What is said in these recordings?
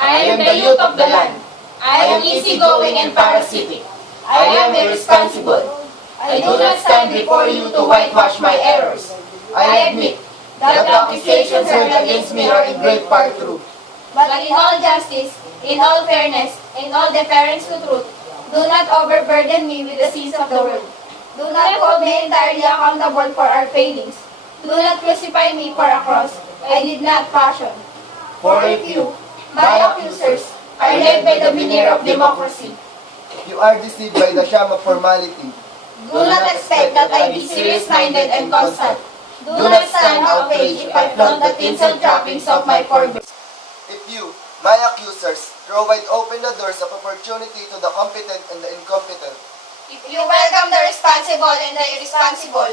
I am the youth of the land. I am easygoing and parasitic. I am irresponsible. I do not stand before you to whitewash my errors. I admit that the accusations heard against me are in great part true. But in all justice, in all fairness, in all deference to truth, do not overburden me with the sins of the world. Do not hold me entirely accountable for our failings. Do not crucify me for a cross I did not fashion. For if you, my accusers, are led by the veneer of democracy, You are deceived by the sham of formality. do not expect that I be serious-minded and constant. Do not stand outraged if I flaunt the tinsel trappings of my forebears. If you, my accusers, throw wide open the doors of opportunity to the competent and the incompetent, If you welcome the responsible and the irresponsible,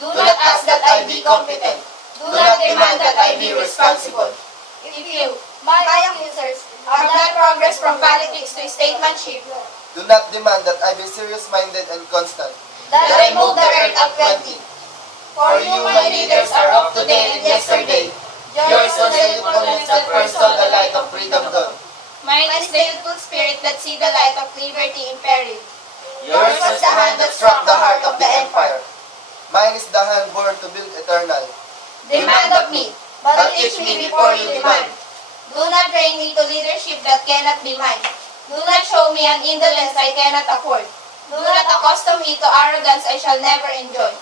do not ask that I be competent. Do not demand that I be responsible. If you, my accusers, have not progressed from politics to statesmanship, do not demand that I be serious-minded and constant. that I move the earth at plenty. For you, my leaders, are of today and yesterday. Yours was the youthfulness that first saw the light of freedom dawn. Mine is the youthful spirit that see the light of liberty in peril. Yours was the hand that struck the heart of the empire. Mine is the hand born to build eternal. Demand of me, but teach me before you demand. Do not train me to leadership that cannot be mine. Do not show me an indolence I cannot afford. Do not accustom me to arrogance I shall never enjoy.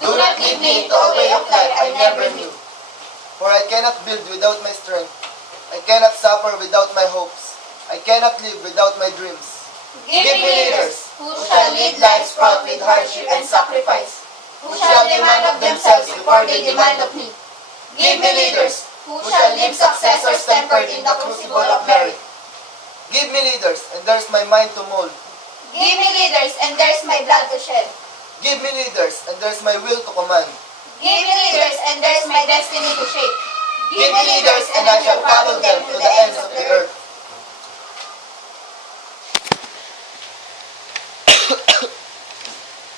Do not lead me into a way of life I never knew. For I cannot build without my strength. I cannot suffer without my hopes. I cannot live without my dreams. Give me leaders who shall lead lives fraught with hardship and sacrifice, who shall demand of themselves before they demand of me. Give me leaders who shall live successors tempered in the crucible of merit. Give me leaders, and there's my mind to mold. Give me leaders and there's my blood to shed. Give me leaders, and there's my will to command. Give me leaders and there's my destiny to shape. Give me leaders, and I shall follow them.